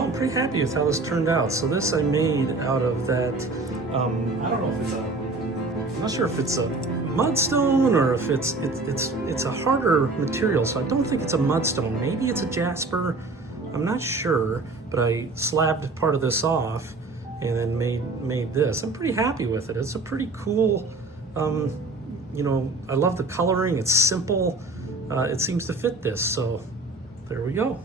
know, I'm pretty happy with how this turned out. So this I made out of that, I don't know if it's I'm not sure if it's a mudstone or if it's a harder material. So I don't think it's a mudstone. Maybe it's a jasper. I'm not sure, but I slabbed part of this off and then made this. I'm pretty happy with it. It's a pretty cool, you know, I love the coloring. It's simple. It seems to fit this. So there we go.